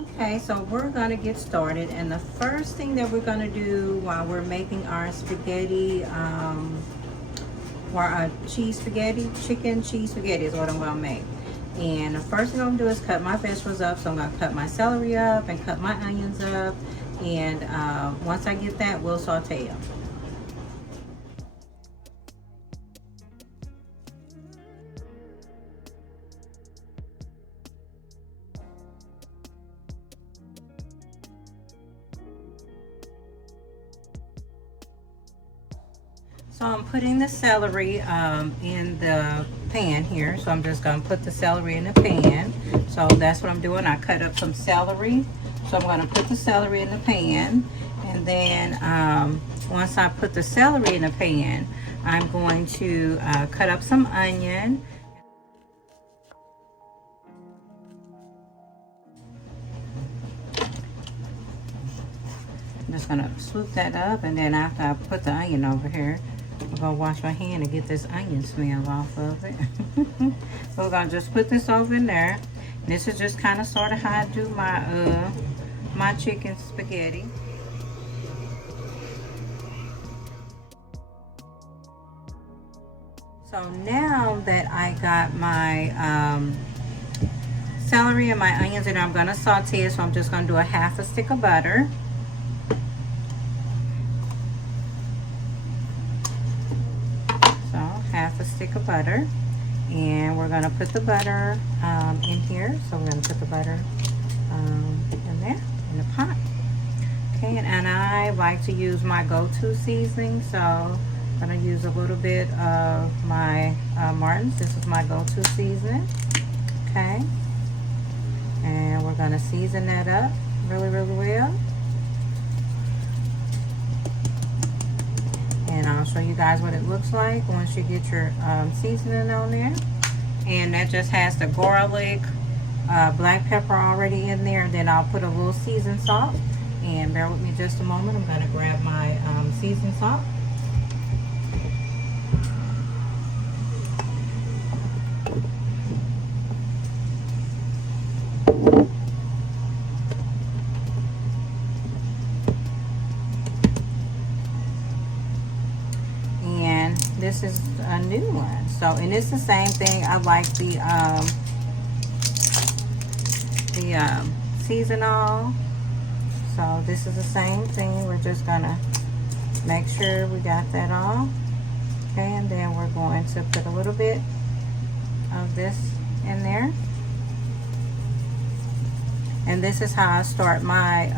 Okay, so we're gonna get started, and the first thing that we're gonna do while we're making our spaghetti, or our cheese spaghetti, chicken cheese spaghetti is what I'm gonna make. And the first thing I'm gonna do is cut my vegetables up. So I'm gonna cut my celery up and cut my onions up, and once I get that, we'll saute them. So I'm putting the celery in the pan here. So I'm just gonna put the celery in the pan. So that's what I'm doing. I cut up some celery. So I'm gonna put the celery in the pan. And then once I put the celery in the pan, I'm going to cut up some onion. I'm just gonna swoop that up, and then after I put the onion over here, I'm gonna wash my hand and get this onion smell off of it. So we're gonna just put this over in there. This is just kind of sort of how I do my my chicken spaghetti. So now that I got my celery and my onions in, I'm gonna saute it. So I'm just gonna do a half a stick of butter. Half a stick of butter, and we're going to put the butter in here. So we're going to put the butter in there in the pot. Okay, and I like to use my go-to seasoning, so I'm going to use a little bit of my Martin's. This is my go-to seasoning. Okay, and we're going to season that up really well. And I'll show you guys what it looks like once you get your seasoning on there. And that just has the garlic, black pepper already in there. And then I'll put a little seasoned salt. And bear with me just a moment. I'm going to grab my seasoned salt. This is a new one. So, and it's the same thing. I like the seasonal. So this is the same thing. We're just gonna make sure we got that all. Okay, and then we're going to put a little bit of this in there. And this is how I start my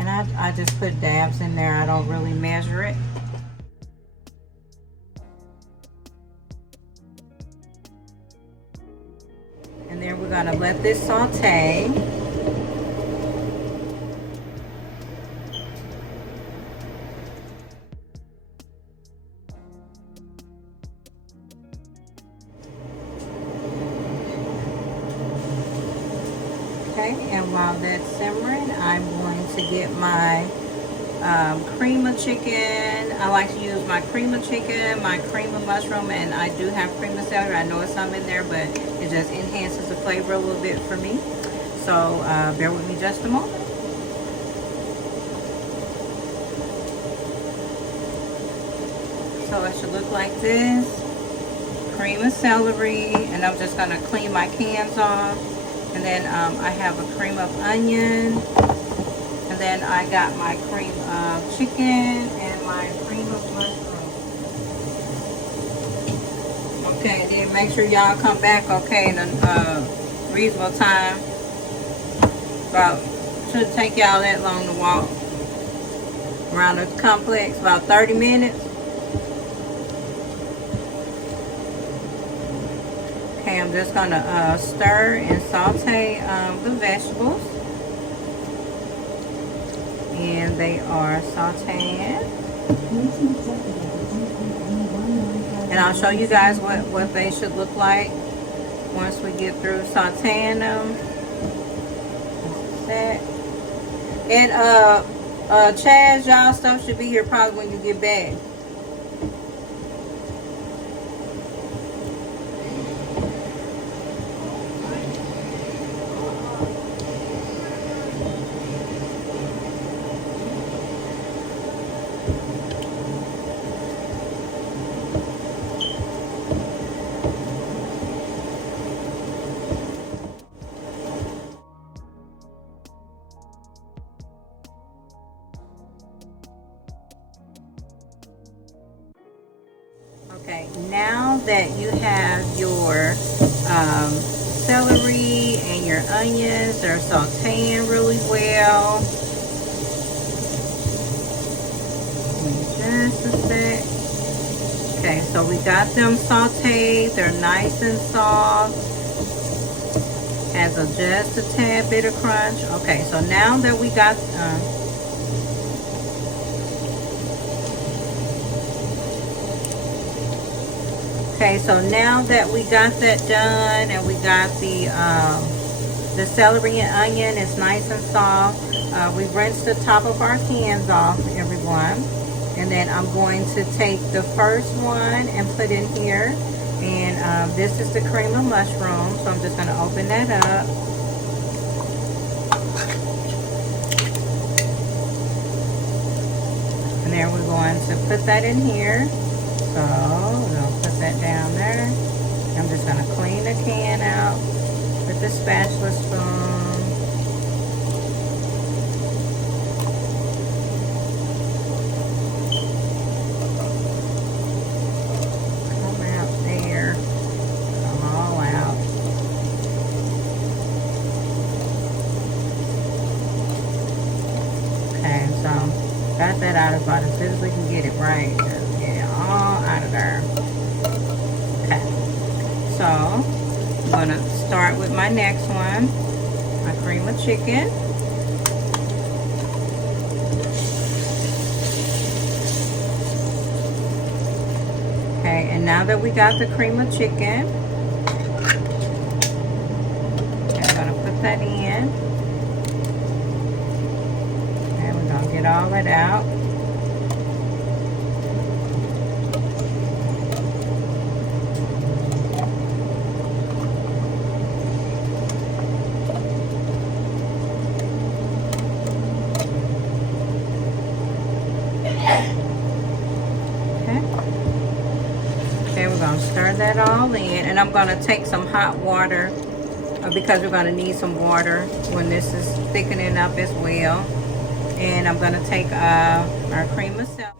and I just put dabs in there. I don't really measure it. And then we're gonna let this saute. Okay, and while that's simmering, I'm going to get my cream of chicken. I like to use my cream of chicken, my cream of mushroom, and I do have cream of celery. I know it's some in there, but it just enhances the flavor a little bit for me. So bear with me just a moment. So it should look like this. Cream of celery, and I'm just gonna clean my cans off. And then I have a cream of onion. And then I got my cream of chicken and my cream of mushroom. Okay, then make sure y'all come back, okay, in a reasonable time. About, shouldn't take y'all that long to walk around the complex, about 30 minutes. Okay, I'm just gonna stir and saute the vegetables. And they are sauteing. And I'll show you guys what they should look like once we get through sauteing them. That. And Chaz, y'all stuff should be here probably when you get back. that you have your celery and your onions, they're sauteing really well. Just a sec. Okay, so we got them sauteed. They're nice and soft. Has just a tad bit of crunch. Okay, so now that we got okay, so now that we got that done and we got the celery and onion is nice and soft, we rinsed the top of our cans off, everyone. And then I'm going to take the first one and put in here. And this is the cream of mushroom. So I'm just going to open that up. And there we're going to put that in here. So we're going to put that down there. I'm just going to clean the can out with the spatula spoon. Got that out about as good as we can get it, right? Just get it all out of there. Okay. So, I'm going to start with my next one. My cream of chicken. Okay, and now that we got the cream of chicken, I'm going to put that in. Get all that out. Okay, we're going to stir that all in, and I'm going to take some hot water because we're going to need some water when this is thickening up as well. And I'm going to take our cream of celery.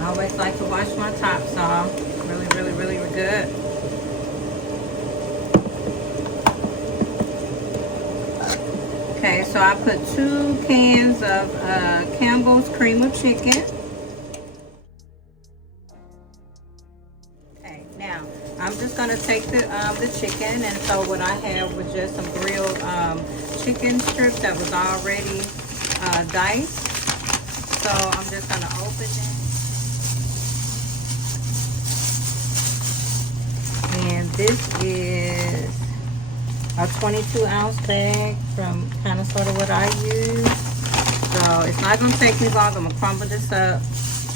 I always like to wash my tops off. Really, really, really good. Okay, so I put 2 cans of Campbell's cream of chicken. I'm just going to take the chicken, and so what I have was just some grilled chicken strips that was already diced. So I'm just going to open it. And this is a 22-ounce bag from kind of sort of what I use. So it's not going to take me long. I'm going to crumble this up,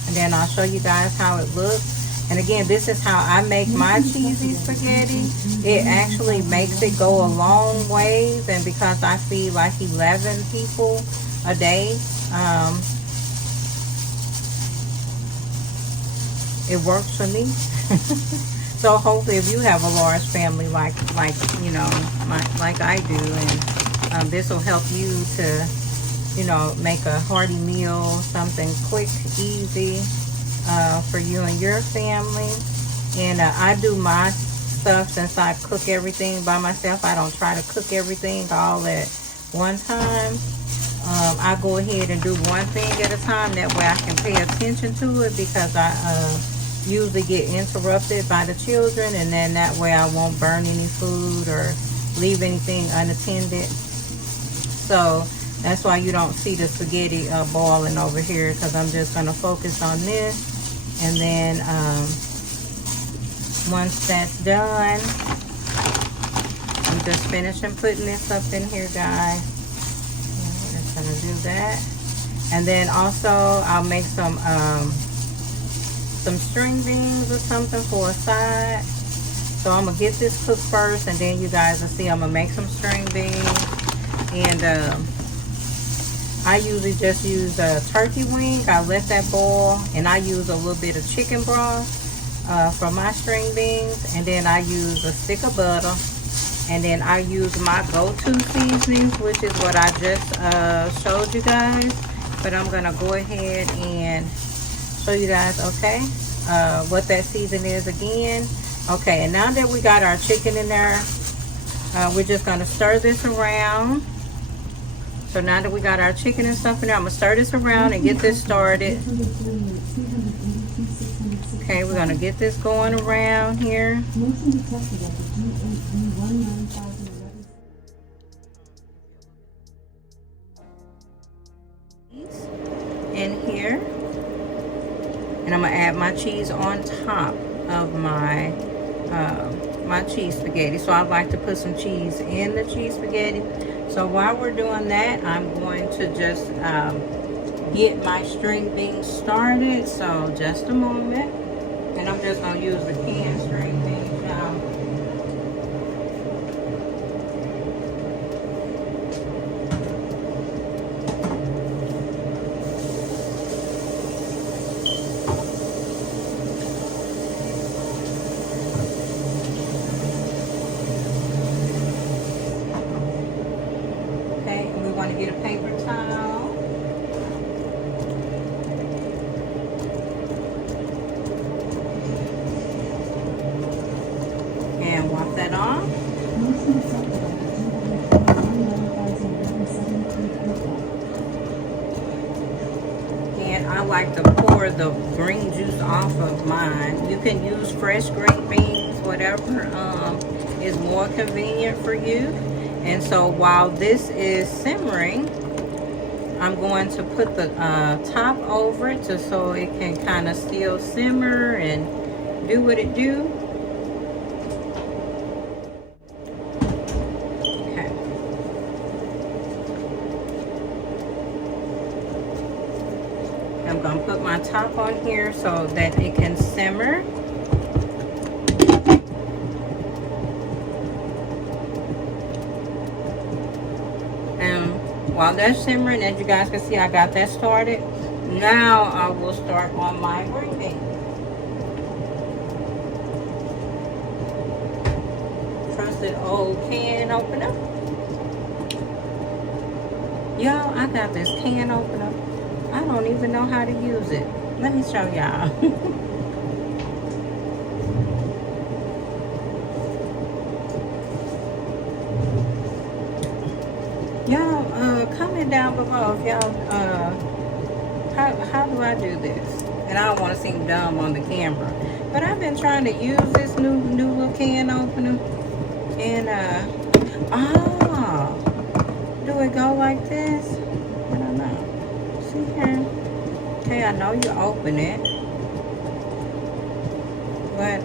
and then I'll show you guys how it looks. And again, this is how I make my cheesy spaghetti. It actually makes it go a long ways. And because I feed like 11 people a day, it works for me. So hopefully if you have a large family like you know, like I do, and this will help you to, you know, make a hearty meal, something quick, easy. For you and your family. And I do my stuff, since I cook everything by myself. I don't try to cook everything all at one time. I go ahead and do one thing at a time. That way I can pay attention to it, because I usually get interrupted by the children, and then that way I won't burn any food or leave anything unattended. So that's why you don't see the spaghetti boiling over here, because I'm just going to focus on this. And then once that's done, I'm just finishing putting this up in here, guys. I'm just going to do that. And then also I'll make some string beans or something for a side. So I'm going to get this cooked first, and then you guys will see I'm going to make some string beans. And I usually just use a turkey wing. I let that boil, and I use a little bit of chicken broth for my string beans, and then I use a stick of butter, and then I use my go-to seasonings, which is what I just showed you guys. but I'm gonna go ahead and show you guys, okay, what that season is again. Okay, and now that we got our chicken in there, we're just gonna stir this around. So now that we got our chicken and stuff in there, I'm gonna stir this around and get this started. Okay, we're gonna get this going around here. In here, and I'm gonna add my cheese on top of my my cheese spaghetti. So I like to put some cheese in the cheese spaghetti. So while we're doing that, I'm going to just get my string beans started. So just a moment, and I'm just gonna use the canned string beans now. Want to get a paper towel and wipe that off. And I like to pour the green juice off of mine. You can use fresh green beans, whatever is more convenient for you. And so while this is simmering, I'm going to put the top over it just so it can kind of still simmer and do what it do. Okay. I'm going to put my top on here so that it can simmer. While that's simmering, as you guys can see, I got that started. Now I will start on my green beans. Trusted old can opener. Y'all, I got this can opener. I don't even know how to use it. Let me show y'all. Y'all, comment down below if y'all, how do I do this? And I don't want to seem dumb on the camera, but I've been trying to use this new little can opener, and do it go like this? I don't know. See here? Okay, I know you open it, but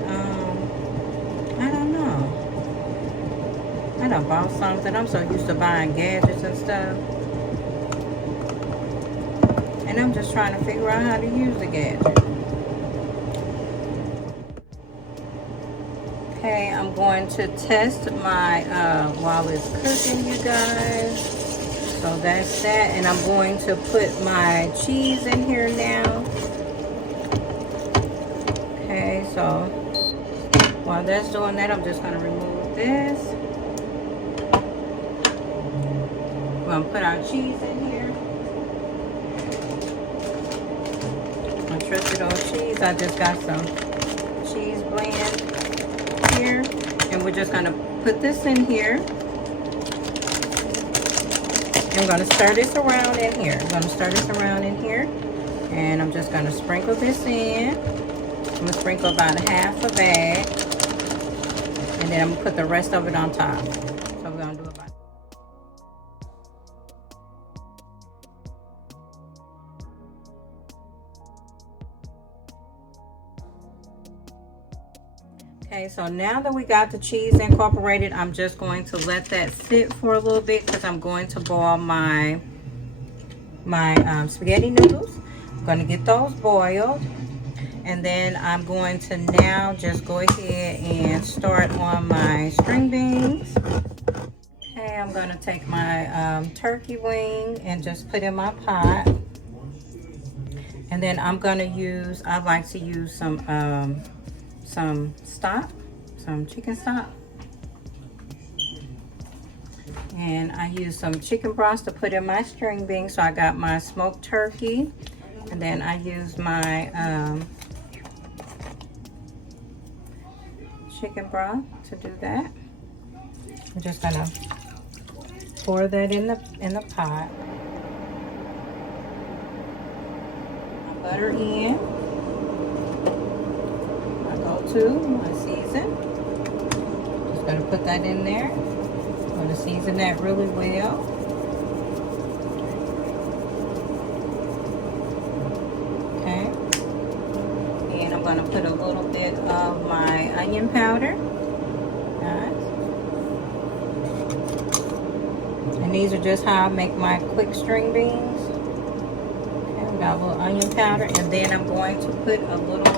I don't know. I done bought something. I'm so used to buying gadgets and stuff. And I'm just trying to figure out how to use the gadget. Okay, I'm going to test my, while it's cooking, you guys. So that's that. And I'm going to put my cheese in here now. Okay, so while that's doing that, I'm just going to remove this. We're gonna put our cheese in here. My trusted old cheese. I just got some cheese blend here, and we're just gonna put this in here. And we're gonna stir this around in here. I'm gonna stir this around in here, and I'm just gonna sprinkle this in. I'm gonna sprinkle about half a bag, and then I'm gonna put the rest of it on top. So we're gonna do about. Okay, so now that we got the cheese incorporated, I'm just going to let that sit for a little bit because I'm going to boil my spaghetti noodles. I'm going to get those boiled, and then I'm going to now just go ahead and start on my string beans. Okay, I'm going to take my turkey wing and just put in my pot, and then I'm going to use, I like to use some stock, some chicken stock. And I used some chicken broth to put in my string beans. So I got my smoked turkey. And then I used my chicken broth to do that. I'm just gonna pour that in the pot. Butter in. My go-to, my season. Just gonna put that in there. I'm gonna season that really well. Okay. And I'm gonna put a little bit of my onion powder. Guys. And these are just how I make my quick string beans. Got a little onion powder, and then I'm going to put a little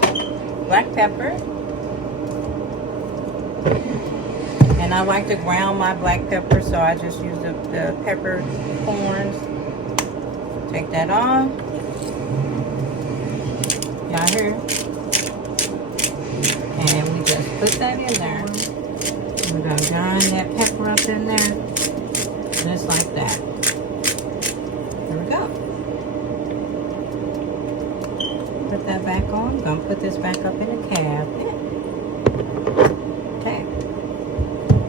black pepper. And I like to ground my black pepper, so I just use the pepper corns. Take that off. Y'all hear? And we just put that in there. We're going to grind that pepper up in there, just like that. There we go. Put that back on. I'm gonna put this back up in the cabinet. Okay.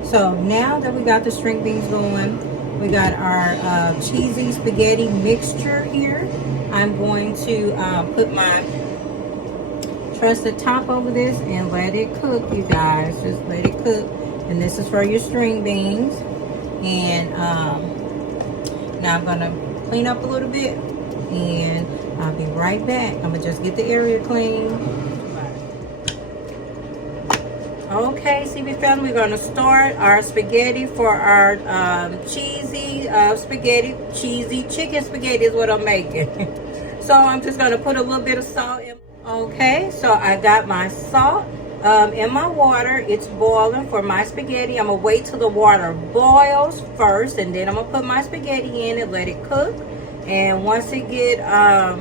So now that we got the string beans going, we got our cheesy spaghetti mixture here. I'm going to press the top over this and let it cook, you guys. Just let it cook. And this is for your string beans. And now I'm gonna clean up a little bit, and I'll be right back. I'm gonna just get the area clean. Okay, CB family, we're gonna start our spaghetti for our cheesy chicken spaghetti is what I'm making. So I'm just gonna put a little bit of salt in. Okay, so I got my salt in my water. It's boiling for my spaghetti. I'm gonna wait till the water boils first, and then I'm gonna put my spaghetti in and let it cook. And once it get, I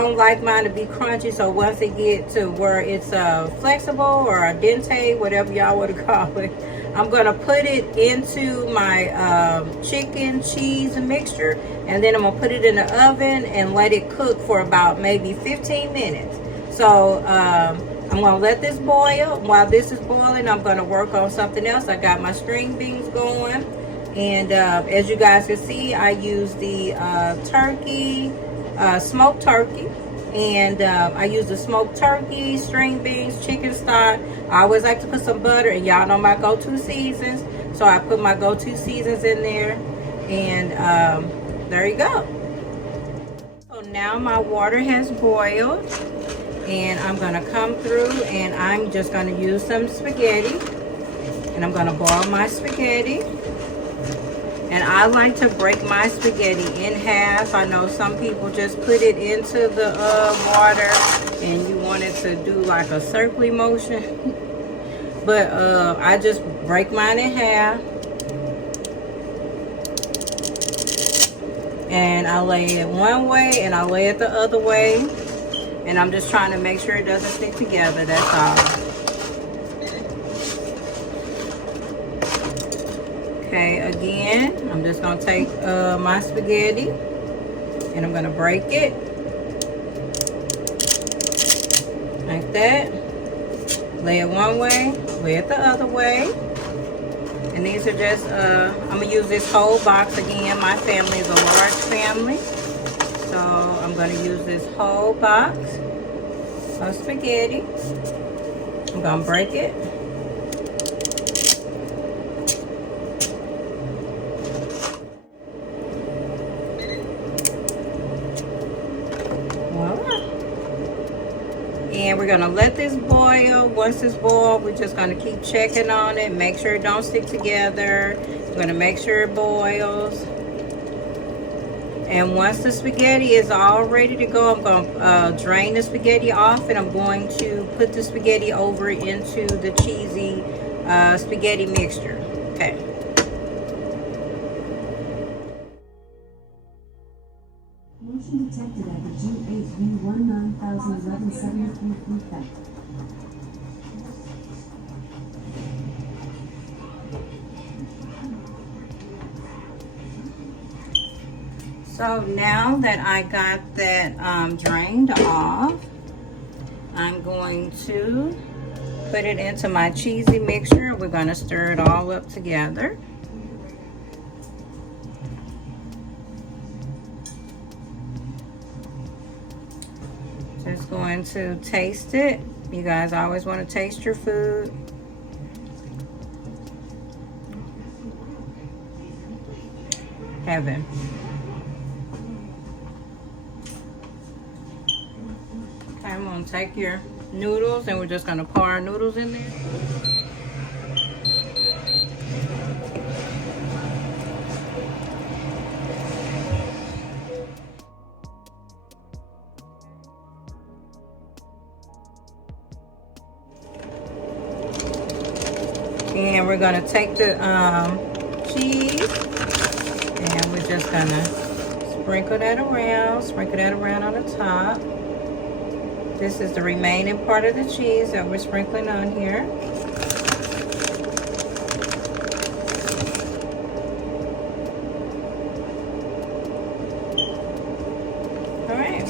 don't like mine to be crunchy, so once it get to where it's flexible or al dente, whatever y'all want to call it, I'm gonna put it into my chicken cheese mixture, and then I'm gonna put it in the oven and let it cook for about maybe 15 minutes. So I'm gonna let this boil. While this is boiling, I'm gonna work on something else. I got my string beans going. And as you guys can see, I use the turkey, smoked turkey. And I use the smoked turkey, string beans, chicken stock. I always like to put some butter, and y'all know my go-to seasons. So I put my go-to seasons in there. And there you go. So now my water has boiled. And I'm going to come through, and I'm just going to use some spaghetti. And I'm going to boil my spaghetti. And I like to break my spaghetti in half. I know some people just put it into the water and you want it to do like a circling motion. But I just break mine in half. And I lay it one way and I lay it the other way. And I'm just trying to make sure it doesn't stick together, that's all. Okay, again, I'm just gonna take my spaghetti and I'm gonna break it like that. Lay it one way, lay it the other way. And these are just, I'm gonna use this whole box again. My family is a large family. So I'm gonna use this whole box of spaghetti. I'm gonna break it. And we're gonna let this boil. Once it's boiled, we're just gonna keep checking on it, make sure it don't stick together. We're gonna make sure it boils. And once the spaghetti is all ready to go, I'm gonna drain the spaghetti off, and I'm going to put the spaghetti over into the cheesy spaghetti mixture. Okay. Motion detected at the G8V19,01173 prefect. So now that I got that drained off, I'm going to put it into my cheesy mixture. We're going to stir it all up together. Just going to taste it. You guys always want to taste your food. Heaven. Okay, I'm going to take your noodles and we're just going to pour our noodles in there. And we're going to take the cheese and we're just going to sprinkle that around on the top. This is the remaining part of the cheese that we're sprinkling on here. All right.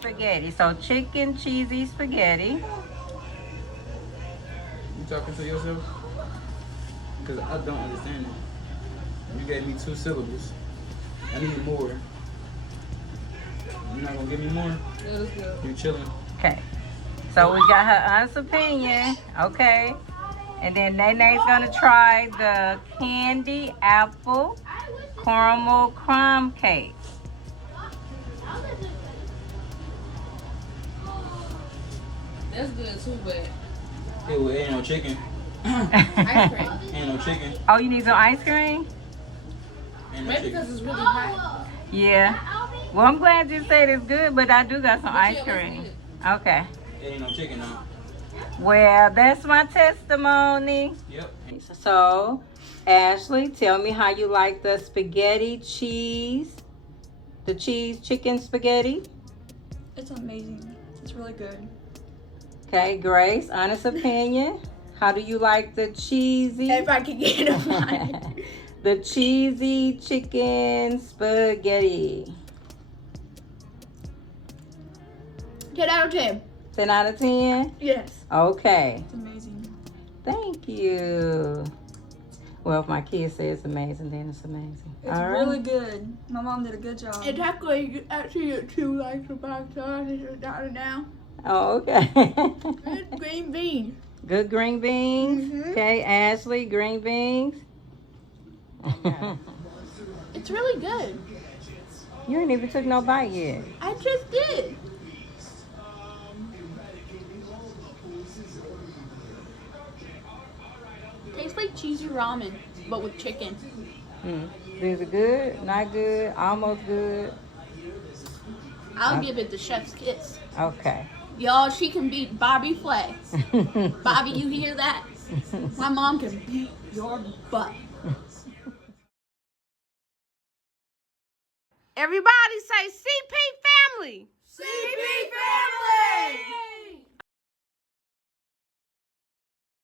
Spaghetti. So chicken cheesy spaghetti. You talking to yourself? Because I don't understand it. You gave me 2 syllables. I need more. You're not going to give me more? You chilling. Okay. So we got her aunt's opinion. Okay. And then Nene's going to try the candy apple caramel crumb cake. That's good too, but It ain't no chicken. ice cream. Ain't no chicken Oh, you need some ice cream? and the Maybe chicken. because it's really hot. Yeah. Well, I'm glad you said it's good, but I do got some ice yeah, let's cream. eat it. Okay. There ain't no chicken on. Well, that's my testimony. Yep. So, Ashley, tell me how you like the spaghetti cheese, the cheese chicken spaghetti. It's amazing. It's really good. Okay, Grace, honest opinion. How do you like the cheesy? If I could get a mic. The cheesy chicken spaghetti. 10 out of 10. 10 out of 10? Yes. Okay. It's amazing. Thank you. Well, if my kids say it's amazing, then it's amazing. It's All really right. good. My mom did a good job. It's actually 2 likes about sausages down and down. Oh, okay. It's green beans. Good green beans. Mhm. Okay, Ashley, green beans. It's really good. You ain't even took no bite yet. I just did. Tastes like cheesy ramen, but with chicken. Is it good? Not good? Almost good? I'll give it the chef's kiss. Okay. Y'all, she can beat Bobby Flay. Bobby, you hear that? My mom can beat your butt. Everybody say CP family. CP family!